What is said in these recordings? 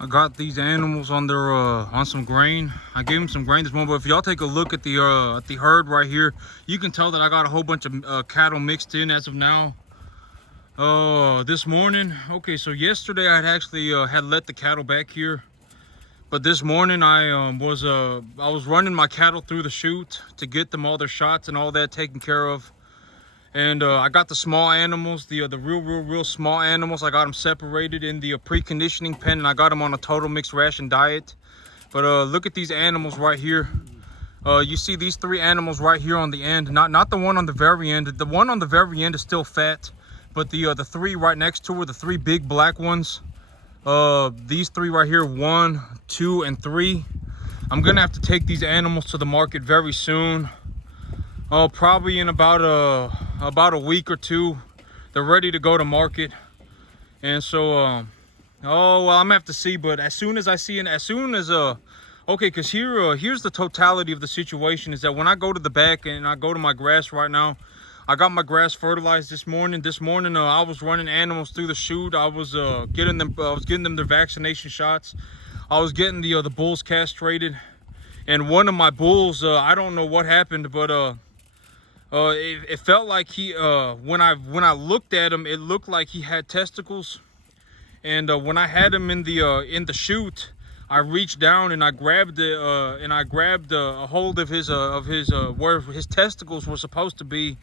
I got these animals on their on some grain. I gave them some grain this morning, but if y'all take a look at the herd right here, you can tell that I got a whole bunch of cattle mixed in as of now. This morning, okay, so yesterday I had actually had let the cattle back here, but this morning I was running my cattle through the chute to get them all their shots and all that taken care of. And I got the small animals, the real small animals. I got them separated in the preconditioning pen, and I got them on a total mixed ration diet. But look at these animals right here. You see these three animals right here on the end, not the one on the very end. The one on the very end is still fat, but the three right next to her, the three big black ones, these three right here, 1, 2, and 3. I'm gonna have to take these animals to the market very soon. Probably in about a week or two, they're ready to go to market. And so, oh well, I'm gonna have to see. But as soon as I see, okay, because here's the totality of the situation is that when I go to the back and I go to my grass right now, I got my grass fertilized this morning. I was running animals through the chute. I was getting them their vaccination shots. I was getting the bulls castrated, and one of my bulls, I don't know what happened, but it felt like he when I looked at him, it looked like he had testicles. And when I had him in the chute, I reached down and I grabbed a hold of his where his testicles were supposed to be,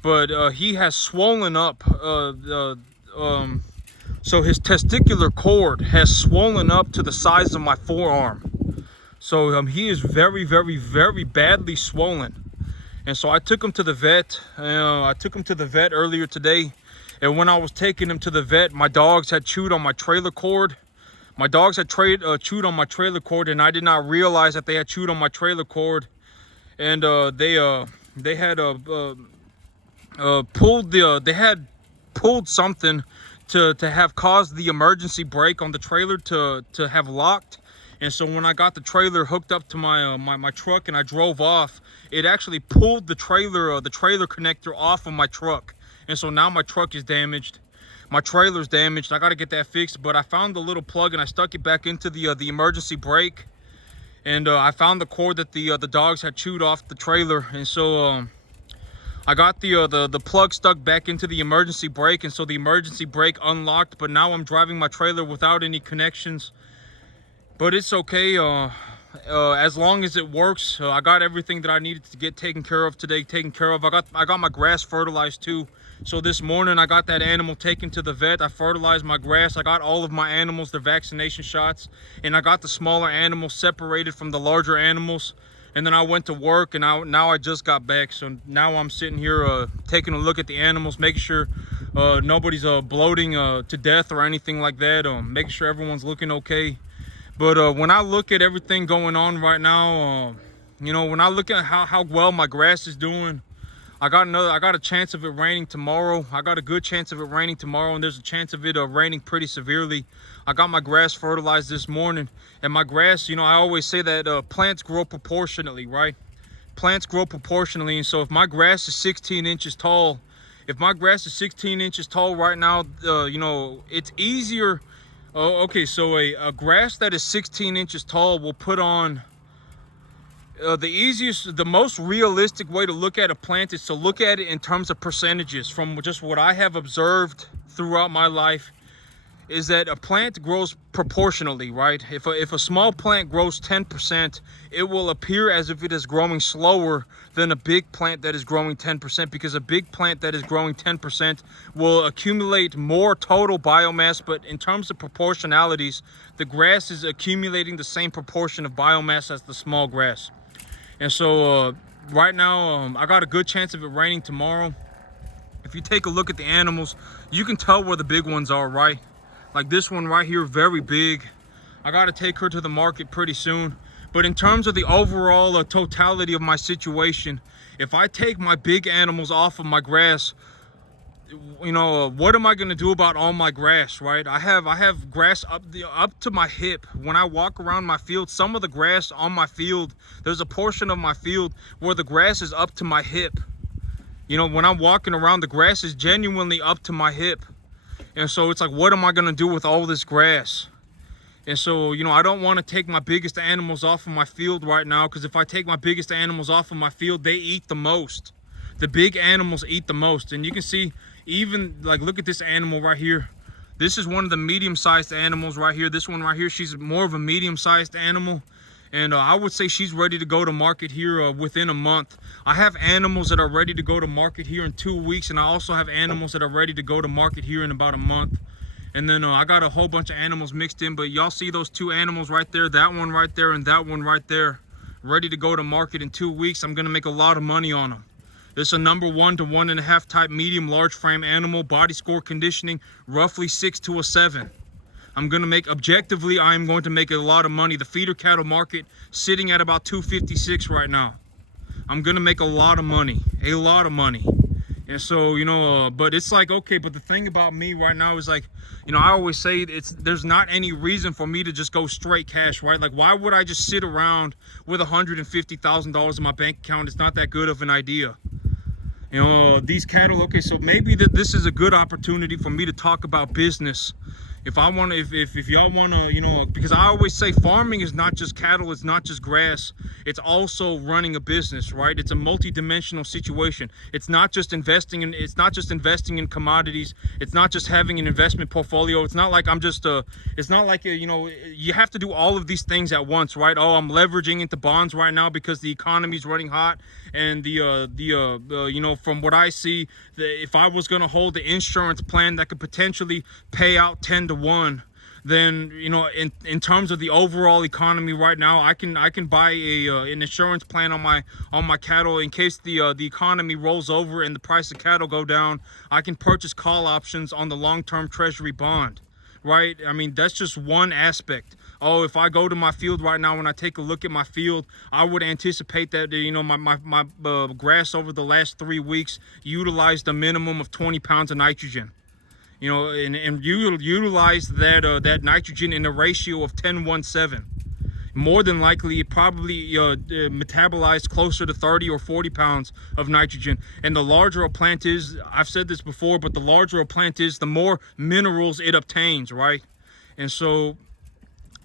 but he has swollen up. So his testicular cord has swollen up to the size of my forearm. So he is very, very, very badly swollen. And so I took him to the vet. I took him to the vet earlier today. And when I was taking him to the vet, my dogs had chewed on my trailer cord. My dogs had chewed on my trailer cord, and I did not realize that they had chewed on my trailer cord. And they had pulled something to have caused the emergency brake on the trailer to have locked. And so when I got the trailer hooked up to my truck and I drove off, it actually pulled the trailer connector off of my truck. And so now my truck is damaged. My trailer's damaged. I got to get that fixed. But I found the little plug and I stuck it back into the emergency brake. And I found the cord that the dogs had chewed off the trailer. And so I got the plug stuck back into the emergency brake. And so the emergency brake unlocked. But now I'm driving my trailer without any connections. But it's okay, as long as it works. I got everything that I needed to get taken care of today I got my grass fertilized too. So this morning I got that animal taken to the vet. I fertilized my grass. I got all of my animals their vaccination shots, and I got the smaller animals separated from the larger animals. And then I went to work, and now I just got back. So now I'm sitting here taking a look at the animals, making sure nobody's bloating to death or anything like that. Making sure everyone's looking okay. But when I look at everything going on right now, when I look at how well my grass is doing, I got a chance of it raining tomorrow. I got a good chance of it raining tomorrow, and there's a chance of it raining pretty severely. I got my grass fertilized this morning, and my grass, I always say that plants grow proportionately, right? Plants grow proportionally, and so if my grass is 16 inches tall, right now, it's easier. Oh, okay, so a grass that is 16 inches tall will put on the most realistic way to look at a plant is to look at it in terms of percentages. From just what I have observed throughout my life, is that a plant grows proportionally, right? If a small plant grows 10%, it will appear as if it is growing slower than a big plant that is growing 10%, because a big plant that is growing 10% will accumulate more total biomass, but in terms of proportionalities, the grass is accumulating the same proportion of biomass as the small grass. And so right now, I got a good chance of it raining tomorrow. If you take a look at the animals, you can tell where the big ones are, right? Like this one right here, very big. I got to take her to the market pretty soon. But in terms of the overall totality of my situation, if I take my big animals off of my grass, what am I going to do about all my grass, right? I have grass up to my hip. When I walk around my field, some of the grass on my field, there's a portion of my field where the grass is up to my hip. When I'm walking around, the grass is genuinely up to my hip. And so it's like, what am I going to do with all this grass? And so, you know, I don't want to take my biggest animals off of my field right now, because if I take my biggest animals off of my field, they eat the most. The big animals eat the most. And you can see, even like, look at this animal right here. This is one of the medium-sized animals right here. This one right here, she's more of a medium-sized animal. And I would say she's ready to go to market here within a month. I have animals that are ready to go to market here in 2 weeks. And I also have animals that are ready to go to market here in about a month. And then I got a whole bunch of animals mixed in, but y'all see those two animals right there, that one right there and that one right there, ready to go to market in 2 weeks. I'm gonna make a lot of money on them. This is a number 1 to 1.5 type medium large frame animal, body score conditioning, roughly 6 to a 7. I'm gonna make, objectively, I'm going to make a lot of money. The feeder cattle market sitting at about 256 right now. I'm gonna make a lot of money, a lot of money. And so, you know, but it's like, okay, but the thing about me right now is like, you know, I always say there's not any reason for me to just go straight cash, right? Like, why would I just sit around with $150,000 in my bank account? It's not that good of an idea. You know, these cattle, okay, so maybe this is a good opportunity for me to talk about business. If I want to, if y'all want to, you know, because I always say farming is not just cattle, it's not just grass, it's also running a business, right? It's a multi-dimensional situation. It's not just investing in commodities. It's not just having an investment portfolio. It's not like I'm just it's not like you know, you have to do all of these things at once, right? Oh, I'm leveraging into bonds right now because the economy's running hot, and you know, from what I see, if I was going to hold the insurance plan that could potentially pay out 10 to 1, then, you know, in terms of the overall economy right now, I can buy an insurance plan on my cattle in case the economy rolls over and the price of cattle go down. I can purchase call options on the long-term treasury bond, right? I mean, that's just one aspect. Oh, if I go to my field right now and I take a look at my field, I would anticipate that, you know, my grass over the last 3 weeks utilized a minimum of 20 pounds of nitrogen. You know, and you utilize that nitrogen in a ratio of 10:1:7. More than likely, it probably metabolized closer to 30 or 40 pounds of nitrogen. And the larger a plant is, I've said this before, but the larger a plant is, the more minerals it obtains, right? And so,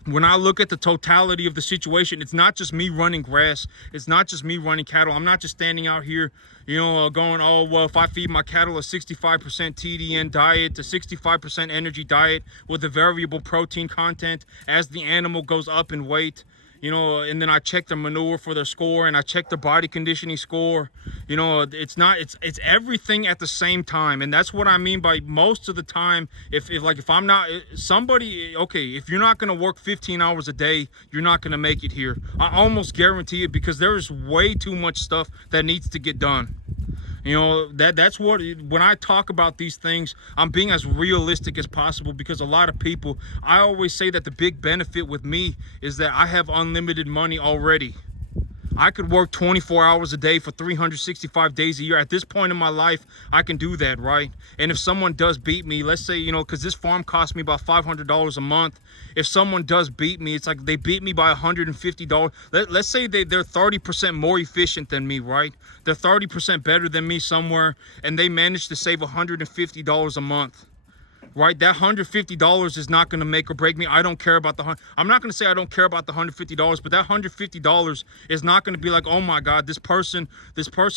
when I look at the totality of the situation, it's not just me running grass. It's not just me running cattle. I'm not just standing out here, you know, going, oh, well, if I feed my cattle a 65% TDN diet, a 65% energy diet with a variable protein content as the animal goes up in weight, you know, and then I check the manure for their score, and I check the body conditioning score. You know, it's everything at the same time. And that's what I mean by most of the time, if I'm not somebody, okay, if you're not going to work 15 hours a day, you're not going to make it here. I almost guarantee it, because there is way too much stuff that needs to get done. You know, that's what, when I talk about these things, I'm being as realistic as possible, because a lot of people, I always say that the big benefit with me is that I have unlimited money already. I could work 24 hours a day for 365 days a year. At this point in my life, I can do that, right? And if someone does beat me, let's say, you know, because this farm cost me about $500 a month. If someone does beat me, it's like they beat me by $150. Let's say they're 30% more efficient than me, right? They're 30% better than me somewhere, and they manage to save $150 a month. Right, that $150 is not going to make or break me. I don't care about I'm not going to say I don't care about the $150, but that $150 is not going to be like, oh my God, this person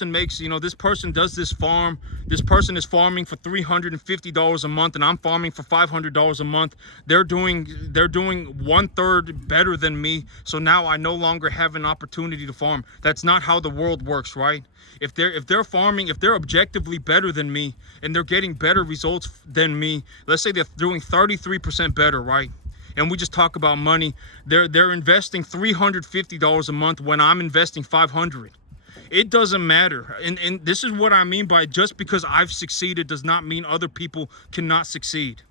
makes, you know, this person does this farm. This person is farming for $350 a month, and I'm farming for $500 a month. They're doing 1/3 better than me. So now I no longer have an opportunity to farm. That's not how the world works, right? If they're farming, if they're objectively better than me and they're getting better results than me, let's say they're doing 33% better, right? And we just talk about money. They're investing $350 a month when I'm investing $500. It doesn't matter. And this is what I mean by, just because I've succeeded does not mean other people cannot succeed.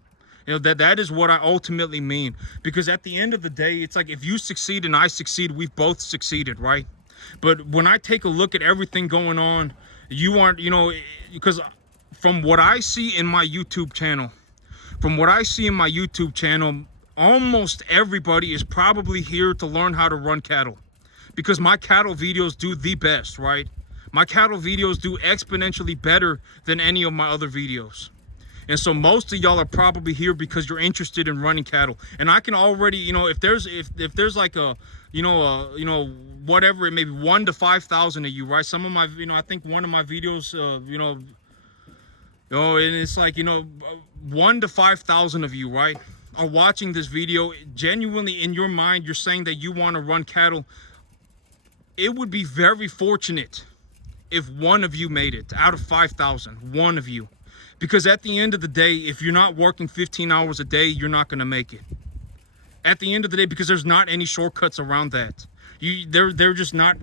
You know, that is what I ultimately mean. Because at the end of the day, it's like, if you succeed and I succeed, we've both succeeded, right? But when I take a look at everything going on, you aren't, you know, because from what I see in my YouTube channel, almost everybody is probably here to learn how to run cattle, because my cattle videos do the best, right? My cattle videos do exponentially better than any of my other videos. And so most of y'all are probably here because you're interested in running cattle. And I can already, you know, if there's like a, whatever it may be, 1 to 5,000 of you, right? Some of my, I think one of my videos, and it's like, 1 to 5,000 of you, right, are watching this video. Genuinely in your mind, you're saying that you want to run cattle. It would be very fortunate if one of you made it out of 5,000, one of you. Because at the end of the day, if you're not working 15 hours a day, you're not going to make it. At the end of the day, because there's not any shortcuts around that. There's just not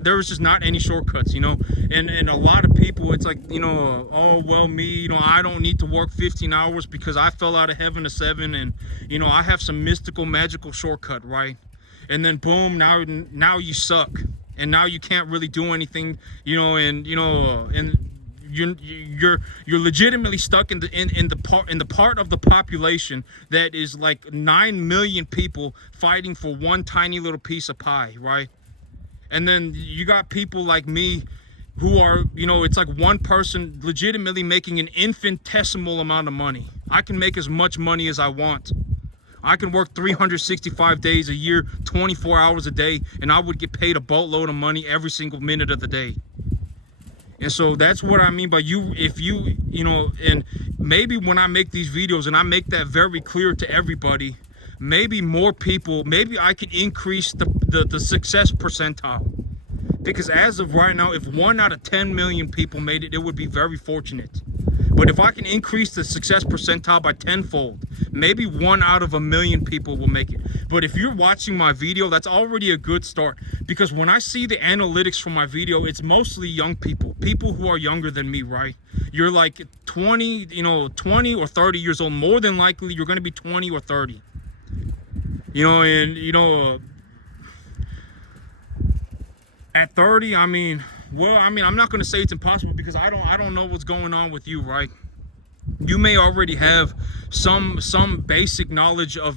any shortcuts, and a lot of people, it's like, oh, well, me, I don't need to work 15 hours because I fell out of heaven to 7, and, I have some mystical, magical shortcut, right? And then boom, now you suck. And now you can't really do anything, and you're legitimately stuck in the part of the population that is like 9 million people fighting for one tiny little piece of pie, right? And then you got people like me who are, it's like one person legitimately making an infinitesimal amount of money. I can make as much money as I want. I can work 365 days a year, 24 hours a day, and I would get paid a boatload of money every single minute of the day. And so that's what I mean by and maybe when I make these videos and I make that very clear to everybody, maybe more people, maybe I can increase the success percentile. Because as of right now, if 1 out of 10 million people made it, it would be very fortunate. But if I can increase the success percentile by 10-fold, maybe 1 out of 1 million people will make it. But if you're watching my video, that's already a good start. Because when I see the analytics from my video, it's mostly young people who are younger than me, right? You're like 20 or 30 years old. More than likely, you're going to be 20 or 30. At 30, I'm not going to say it's impossible because I don't know what's going on with you, right? You may already have some basic knowledge of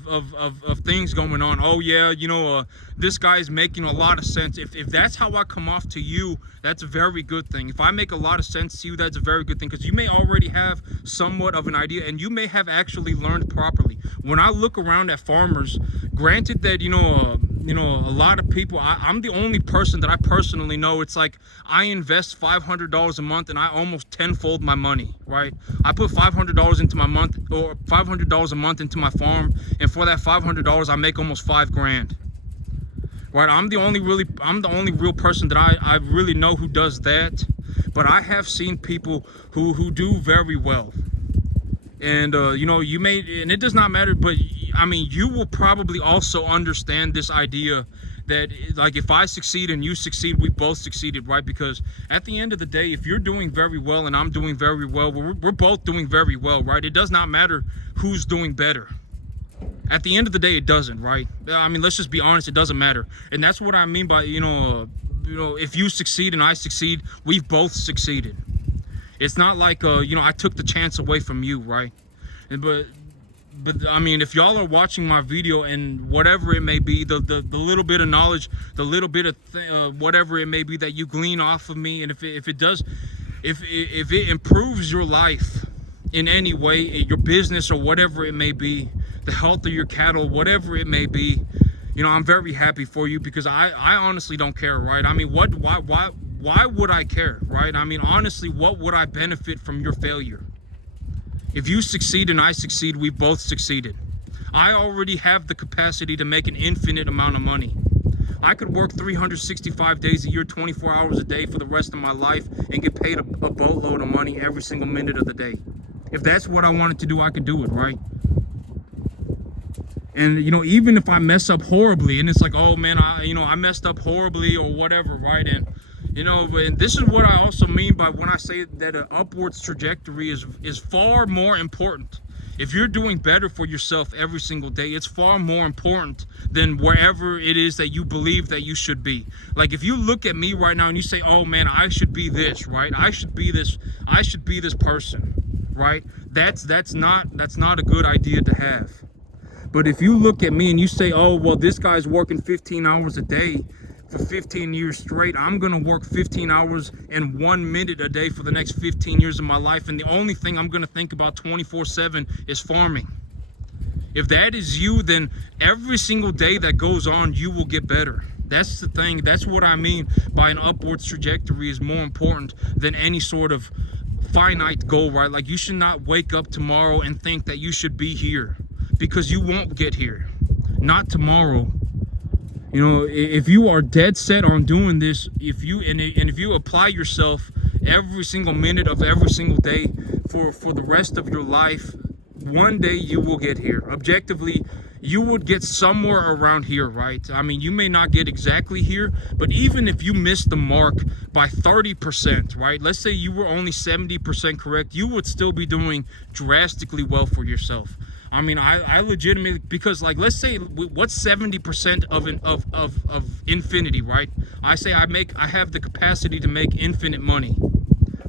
things going on. Oh yeah, this guy's making a lot of sense. If that's how I come off to you, that's a very good thing. If I make a lot of sense to you, that's a very good thing, because you may already have somewhat of an idea and you may have actually learned properly. When I look around at farmers, granted that a lot of people, I'm the only person that I personally know, it's like I invest $500 a month and I almost 10-fold my money, right? I put $500 into my month, or $500 a month into my farm, and for that $500 I make almost $5 grand, right? I'm the only real person that I really know who does that. But I have seen people who do very well. And you may, and it does not matter, but you will probably also understand this idea that, like, if I succeed and you succeed, we both succeeded, right? Because at the end of the day, if you're doing very well and I'm doing very well, we're both doing very well, right? It does not matter who's doing better. At the end of the day, it doesn't, right? Let's just be honest, it doesn't matter. And that's what I mean by, if you succeed and I succeed, we've both succeeded. It's not like, I took the chance away from you, right? But if y'all are watching my video and whatever it may be, the little bit of knowledge, the little bit of whatever it may be that you glean off of me, and if it improves your life in any way, your business or whatever it may be, the health of your cattle, whatever it may be, I'm very happy for you, because I honestly don't care, right? Why would I care, right? Honestly, what would I benefit from your failure? If you succeed and I succeed, we both succeeded. I already have the capacity to make an infinite amount of money. I could work 365 days a year, 24 hours a day for the rest of my life and get paid a boatload of money every single minute of the day. If that's what I wanted to do, I could do it, right? And, even if I mess up horribly, and it's like, oh man, I messed up horribly or whatever, right? And, and this is what I also mean by when I say that an upwards trajectory is far more important. If you're doing better for yourself every single day, it's far more important than wherever it is that you believe that you should be. Like, if you look at me right now and you say, oh man, I should be this, right? I should be this person, right? That's not a good idea to have. But if you look at me and you say, oh, well, this guy's working 15 hours a day, for 15 years straight. I'm gonna work 15 hours and 1 minute a day for the next 15 years of my life, and the only thing I'm gonna think about 24/7 is farming. If that is you, then every single day that goes on, you will get better. That's the thing. That's what I mean by an upwards trajectory is more important than any sort of finite goal, right? Like, you should not wake up tomorrow and think that you should be here, because you won't get here. Not tomorrow. You know, if you are dead set on doing this, if you apply yourself every single minute of every single day for the rest of your life, one day you will get here. Objectively, you would get somewhere around here, right? I mean, you may not get exactly here, but even if you miss the mark by 30%, right? Let's say you were only 70% correct, you would still be doing drastically well for yourself. I mean, I legitimately, because, like, let's say what's 70% of infinity, right? I say I have the capacity to make infinite money.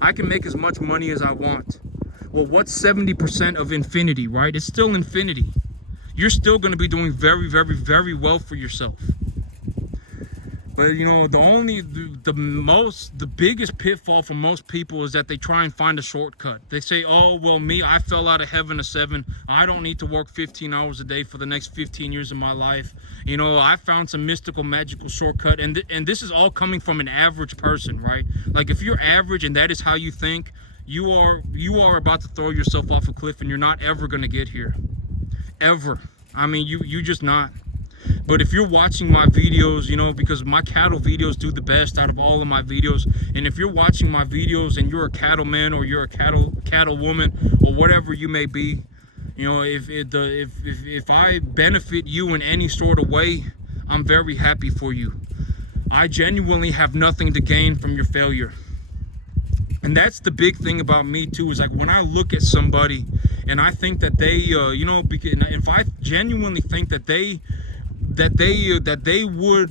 I can make as much money as I want. Well, what's 70% of infinity, right? It's still infinity. You're still going to be doing very, very, very well for yourself. But, you know, the biggest pitfall for most people is that they try and find a shortcut. They say, oh, well, me, I fell out of heaven at 7. I don't need to work 15 hours a day for the next 15 years of my life. You know, I found some mystical, magical shortcut. And this is all coming from an average person, right? Like, if you're average and that is how you think, you are about to throw yourself off a cliff, and you're not ever going to get here. Ever. I mean, you just not. But if you're watching my videos, you know, because my cattle videos do the best out of all of my videos, and if you're watching my videos and you're a cattleman or you're a cattle woman or whatever you may be, you know, if I benefit you in any sort of way, I'm very happy for you. I genuinely have nothing to gain from your failure. And that's the big thing about me too, is like when I look at somebody and I think that they, you know, if I genuinely think that they would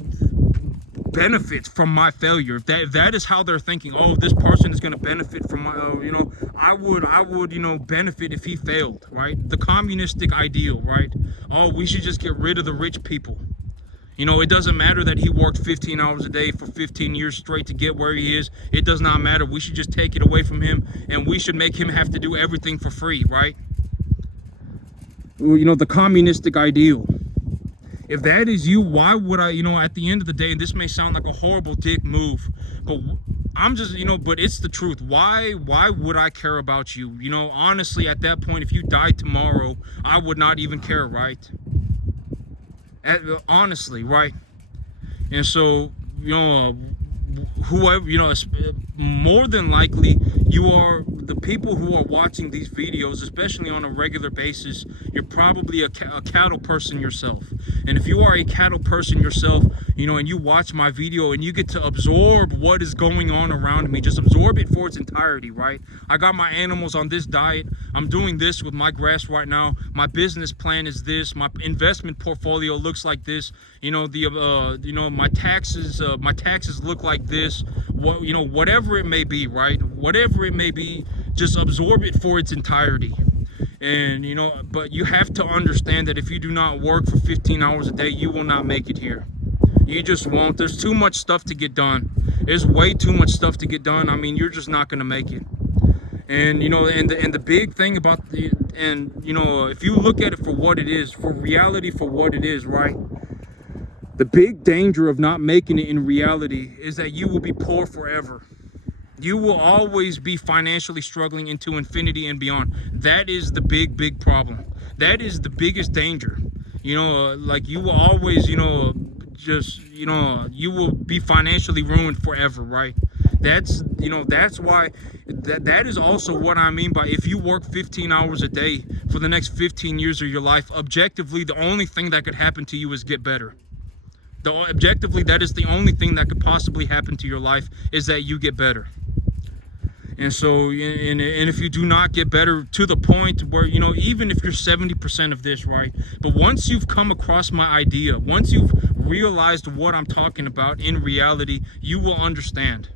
benefit from my failure, if that is how they're thinking, oh, this person is going to benefit from my, you know, I would, you know, benefit if he failed, right? The communistic ideal, right? Oh, we should just get rid of the rich people. You know, it doesn't matter that he worked 15 hours a day for 15 years straight to get where he is. It does not matter. We should just take it away from him, and we should make him have to do everything for free, right? You know, the communistic ideal. If that is you, why would I, you know, at the end of the day, and this may sound like a horrible dick move, but I'm just, you know, but it's the truth. Why would I care about you? You know, honestly, at that point, if you died tomorrow, I would not even care, right? Honestly, right? And so, you know, whoever, you know, more than likely the people who are watching these videos, especially on a regular basis, you're probably a cattle person yourself. And if you are a cattle person yourself, you know, and you watch my video and you get to absorb what is going on around me, just absorb it for its entirety, right? I got my animals on this diet. I'm doing this with my grass right now. My business plan is this. My investment portfolio looks like this. You know, you know, my taxes look like this. What, you know, whatever it may be, right? Whatever it may be, just absorb it for its entirety. And, you know, but you have to understand that if you do not work for 15 hours a day, you will not make it here. You just won't. There's too much stuff to get done. There's way too much stuff to get done. I mean, you're just not going to make it. And, you know, and the big thing about and, you know, if you look at it for what it is, for reality, for what it is, right? The big danger of not making it in reality is that you will be poor forever. You will always be financially struggling into infinity and beyond. That is the big problem. That is the biggest danger. You know, like you will always, you know, just, you know, you will be financially ruined forever, right? That's, you know, that's why, that is also what I mean by if you work 15 hours a day for the next 15 years of your life, objectively, the only thing that could happen to you is get better. Objectively, that is the only thing that could possibly happen to your life, is that you get better. And so, and if you do not get better to the point where, you know, even if you're 70% of this, right? But once you've come across my idea, once you've realized what I'm talking about in reality, you will understand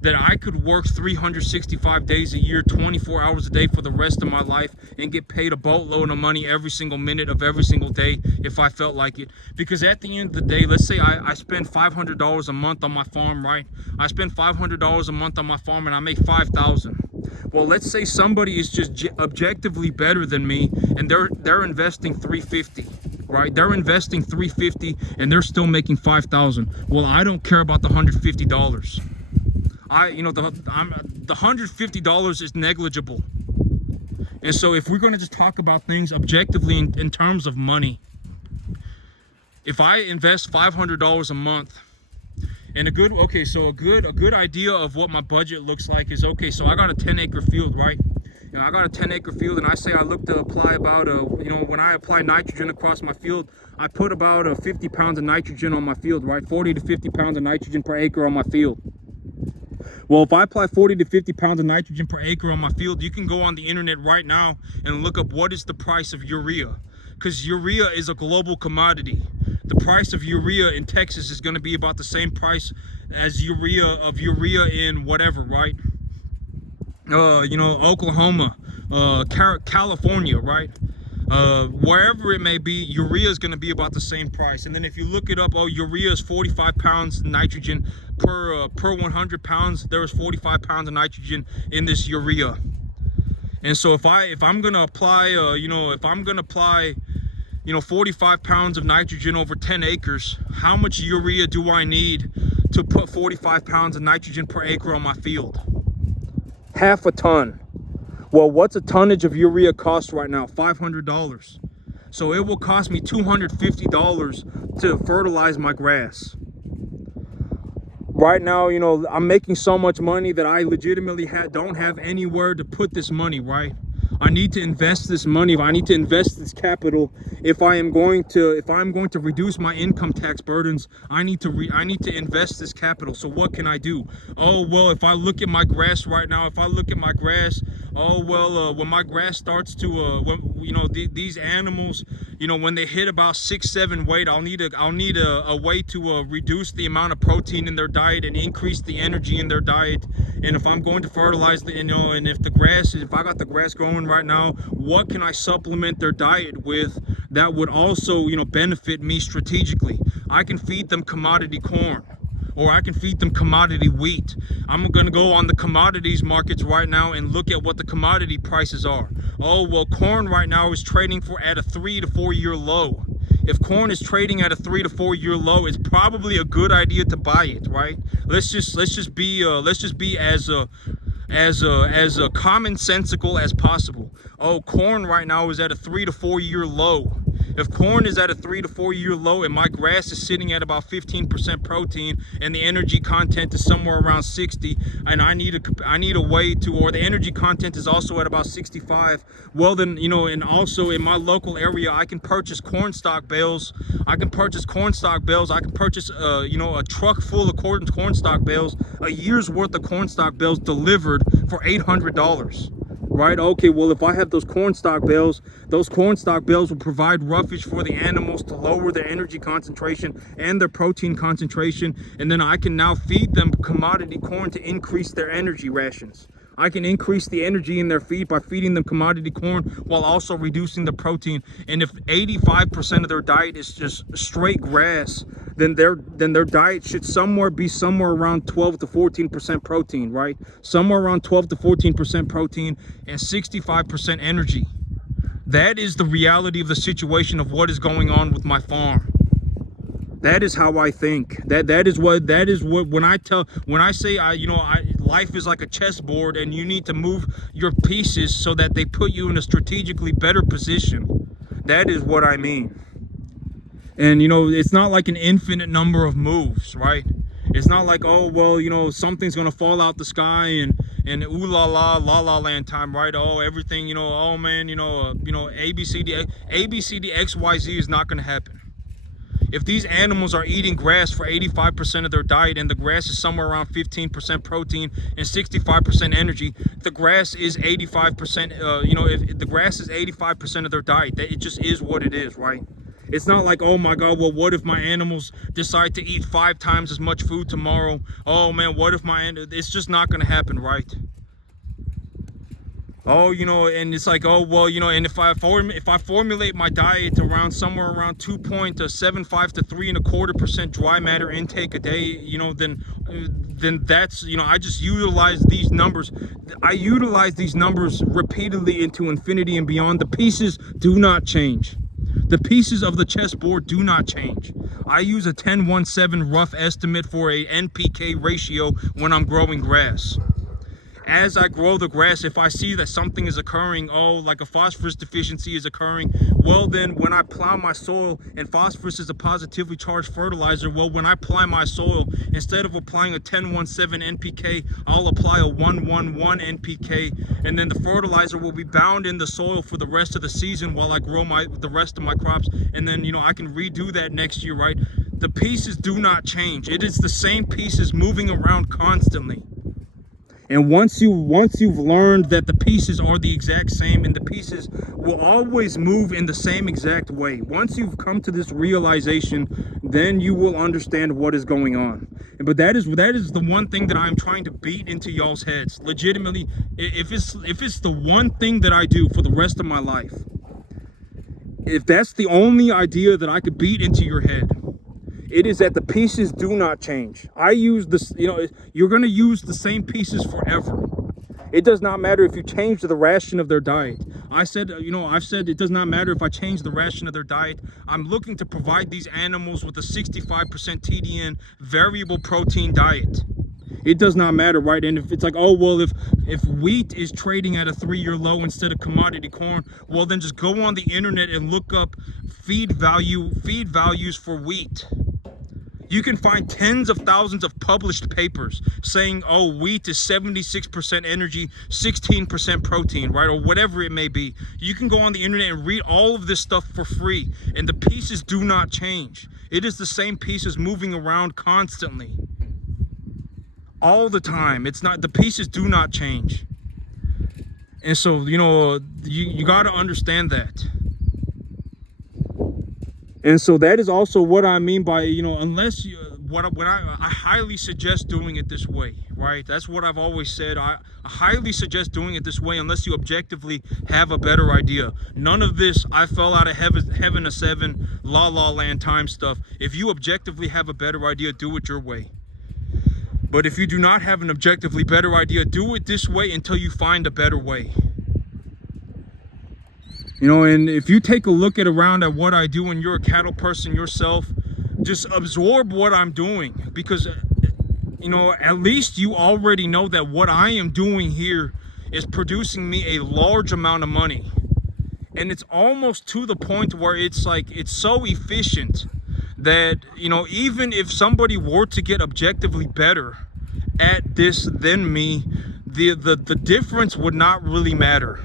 that I could work 365 days a year, 24 hours a day for the rest of my life and get paid a boatload of money every single minute of every single day if I felt like it. Because at the end of the day, let's say I spend $500 a month on my farm, right? I spend $500 a month on my farm and I make $5,000. Well, let's say somebody is just objectively better than me and they're investing $350. Right, they're investing $350 and they're still making $5,000. Well, I don't care about the $150. The $150 is negligible. And so if we're going to just talk about things objectively in terms of money, if I invest $500 a month, and a good idea of what my budget looks like is, okay, so I got a 10-acre field, right? I got a 10-acre field, and I say I look to apply about when I apply nitrogen across my field, I put about 50 pounds of nitrogen on my field, right? 40 to 50 pounds of nitrogen per acre on my field. Well, if I apply 40 to 50 pounds of nitrogen per acre on my field, you can go on the internet right now and look up what is the price of urea, because urea is a global commodity. The price of urea in Texas is going to be about the same price as urea in whatever, right? Oklahoma, California, right? Wherever it may be, urea is going to be about the same price. And then if you look it up, urea is 45 pounds nitrogen per 100 pounds. There is 45 pounds of nitrogen in this urea. And so if I'm going to apply, 45 pounds of nitrogen over 10 acres, how much urea do I need to put 45 pounds of nitrogen per acre on my field? Half a ton. Well, what's a tonnage of urea cost right now? $500. So it will cost me $250 to fertilize my grass. Right now, I'm making so much money that I legitimately don't have anywhere to put this money, right? I need to invest this money. I need to invest this capital. If I'm going to reduce my income tax burdens, I need to invest this capital. So what can I do? Oh, well, if I look at my grass right now, when my grass starts to, these animals, when they hit about 6-7 weight, I'll need a way to reduce the amount of protein in their diet and increase the energy in their diet. And if I'm going to fertilize and if I got the grass growing right now, what can I supplement their diet with that would also, benefit me strategically? I can feed them commodity corn, or I can feed them commodity wheat. I'm going to go on the commodities markets right now and look at what the commodity prices are. Oh, well, corn right now is trading at a 3 to 4 year low. If corn is trading at a 3 to 4 year low, it's probably a good idea to buy it, right? Let's just be as commonsensical as possible. Oh, corn right now is at a 3 to 4 year low. If corn is at a 3 to 4 year low and my grass is sitting at about 15% protein and the energy content is somewhere around 60, and I need a way to, or the energy content is also at about 65, well then, and also in my local area, I can purchase corn stock bales. I can purchase a truck full of corn stock bales, a year's worth of corn stock bales delivered for $800. Right? Okay, well, if I have those corn stock bales will provide roughage for the animals to lower their energy concentration and their protein concentration, and then I can now feed them commodity corn to increase their energy rations. I can increase the energy in their feed by feeding them commodity corn while also reducing the protein. And if 85% of their diet is just straight grass, then their diet should be somewhere around 12 to 14% protein, right? Somewhere around 12 to 14% protein and 65% energy. That is the reality of the situation of what is going on with my farm. That is how I think. That is what when I say life is like a chessboard and you need to move your pieces so that they put you in a strategically better position. That is what I mean. And it's not like an infinite number of moves, right? It's not like, oh well, something's gonna fall out the sky and ooh la la land time, right? Oh, everything, oh man, ABCD XYZ is not gonna happen. If these animals are eating grass for 85% of their diet and the grass is somewhere around 15% protein and 65% energy, the grass is 85%, if the grass is 85% of their diet, that it just is what it is, right? It's not like, oh my God, well, what if my animals decide to eat 5 times as much food tomorrow? Oh man, what if it's just not gonna happen, right? Oh, you know, and it's like, oh well, you know, and if I formulate my diet around somewhere around 2.75 to 3.25% dry matter intake a day, you know, then that's, you know, I just utilize these numbers. I utilize these numbers repeatedly into infinity and beyond. The pieces do not change. The pieces of the chessboard do not change. I use a 10-1-7 rough estimate for a NPK ratio when I'm growing grass. As I grow the grass, if I see that something is occurring, oh, like a phosphorus deficiency is occurring, well then when I plow my soil, and phosphorus is a positively charged fertilizer, well when I plow my soil, instead of applying a 10-1-7 NPK, I'll apply a 1-1-1 NPK, and then the fertilizer will be bound in the soil for the rest of the season while I grow the rest of my crops, and then, you know, I can redo that next year, right? The pieces do not change. It is the same pieces moving around constantly. And once you've learned that the pieces are the exact same and the pieces will always move in the same exact way, once you've come to this realization, then you will understand what is going on. But that is the one thing that I'm trying to beat into y'all's heads. Legitimately, if it's the one thing that I do for the rest of my life, if that's the only idea that I could beat into your head, it is that the pieces do not change. I use this, you know, you're going to use the same pieces forever. It does not matter if you change the ration of their diet. I've said it does not matter if I change the ration of their diet. I'm looking to provide these animals with a 65% TDN variable protein diet. It does not matter, right? And if it's like, oh, well, if wheat is trading at a 3-year low instead of commodity corn, well, then just go on the internet and look up feed values for wheat. You can find tens of thousands of published papers saying, oh, wheat is 76% energy, 16% protein, right? Or whatever it may be. You can go on the internet and read all of this stuff for free, and the pieces do not change. It is the same pieces moving around constantly. All the time. It's not, the pieces do not change. And so, you know, you got to understand that. And so that is also what I mean by, you know, unless you, I highly suggest doing it this way, right? That's what I've always said. I highly suggest doing it this way unless you objectively have a better idea. None of this, I fell out of heaven a 7, la la land time stuff. If you objectively have a better idea, do it your way. But if you do not have an objectively better idea, do it this way until you find a better way. You know, and if you take a look around at what I do and you're a cattle person yourself, just absorb what I'm doing, because, you know, at least you already know that what I am doing here is producing me a large amount of money. And it's almost to the point where it's like, it's so efficient that, you know, even if somebody were to get objectively better at this than me, the difference would not really matter.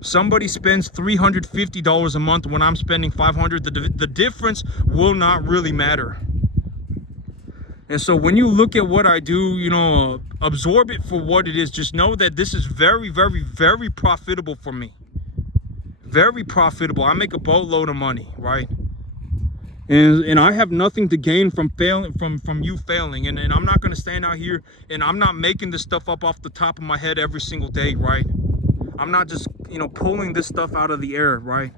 Somebody spends $350 a month when I'm spending $500. The difference will not really matter. And so when you look at what I do, you know, absorb it for what it is. Just know that this is very, very, very profitable for me. Very profitable. I make a boatload of money, right? And I have nothing to gain from failing, from you failing. And I'm not going to stand out here, and I'm not making this stuff up off the top of my head every single day, right? I'm not just, you know, pulling this stuff out of the air, right?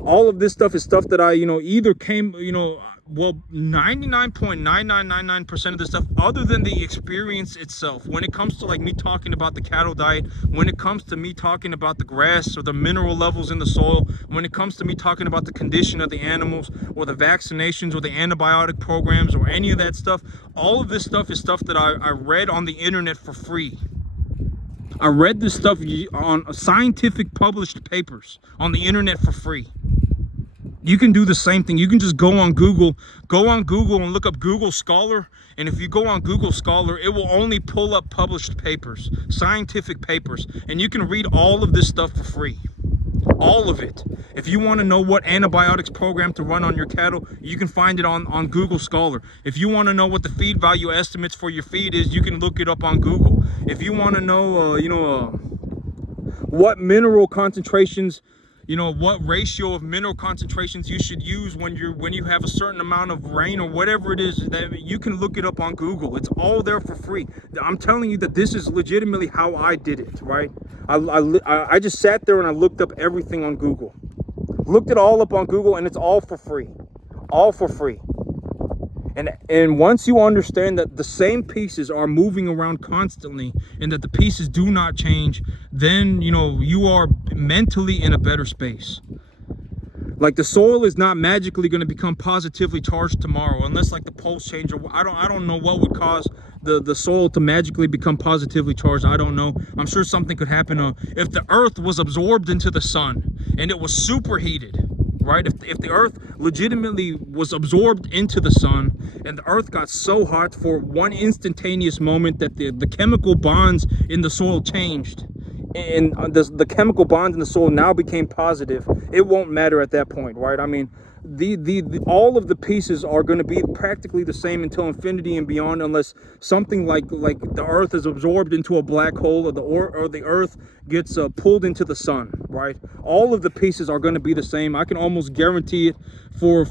All of this stuff is stuff that I, you know, either came, you know, well, 99.9999% of the stuff, other than the experience itself, when it comes to like me talking about the cattle diet, when it comes to me talking about the grass or the mineral levels in the soil, when it comes to me talking about the condition of the animals or the vaccinations or the antibiotic programs or any of that stuff, all of this stuff is stuff that I read on the internet for free. I read this stuff on scientific published papers on the internet for free. You can do the same thing. You can just go on Google and look up Google Scholar. And if you go on Google Scholar, it will only pull up published papers, scientific papers. And you can read all of this stuff for free. All of it. If you want to know what antibiotics program to run on your cattle, you can find it on Google Scholar. If you want to know what the feed value estimates for your feed is, you can look it up on Google. If you want to know, what mineral concentrations you know, what ratio of mineral concentrations you should use when you have a certain amount of rain or whatever it is. That you can look it up on Google. It's all there for free. I'm telling you that this is legitimately how I did it, right? I just sat there and I looked up everything on Google, looked it all up on Google, and it's all for free, all for free. And once you understand that the same pieces are moving around constantly and that the pieces do not change, then, you know, you are mentally in a better space. Like, the soil is not magically going to become positively charged tomorrow, unless like the poles change, or I don't know what would cause the soil to magically become positively charged. I don't know. I'm sure something could happen. If the earth was absorbed into the sun and it was superheated, right? If the earth legitimately was absorbed into the sun and the earth got so hot for one instantaneous moment that the chemical bonds in the soil changed, and the chemical bonds in the soil now became positive, it won't matter at that point, right? I mean, all of the pieces are going to be practically the same until infinity and beyond, unless something like the earth is absorbed into a black hole, or the earth gets pulled into the sun, right? All of the pieces are going to be the same. I can almost guarantee it for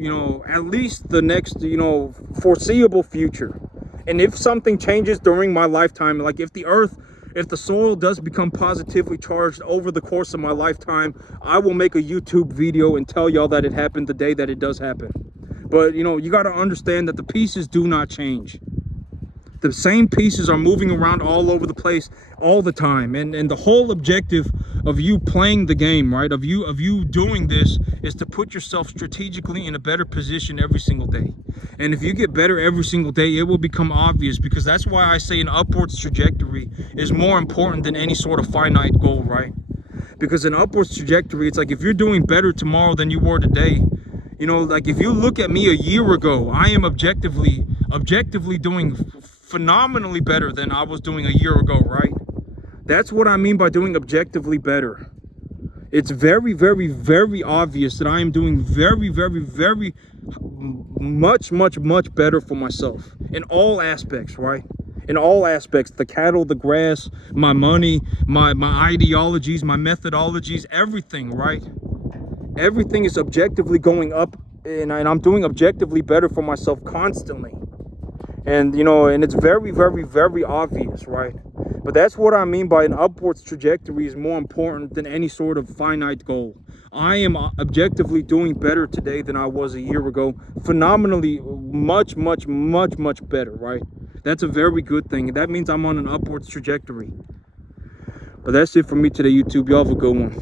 you know, at least the next, you know, foreseeable future. And if something changes during my lifetime, like if the soil does become positively charged over the course of my lifetime, I will make a YouTube video and tell y'all that it happened the day that it does happen. But, you know, you got to understand that the pieces do not change. The same pieces are moving around all over the place all the time. And the whole objective of you playing the game, right, of you doing this, is to put yourself strategically in a better position every single day. And if you get better every single day, it will become obvious, because that's why I say an upwards trajectory is more important than any sort of finite goal, right? Because an upwards trajectory, it's like if you're doing better tomorrow than you were today, you know, like if you look at me a year ago, I am objectively doing phenomenally better than I was doing a year ago, right? That's what I mean by doing objectively better. It's very, very, very obvious that I am doing very, very, very much better for myself in all aspects, right? In all aspects: the cattle, the grass, my money, my ideologies, my methodologies, everything, right? Everything is objectively going up, and I'm doing objectively better for myself constantly. And, you know, and it's very, very, very obvious, right? But that's what I mean by an upwards trajectory is more important than any sort of finite goal. I am objectively doing better today than I was a year ago. Phenomenally, much better, right? That's a very good thing. That means I'm on an upwards trajectory. But that's it for me today, YouTube. Y'all have a good one.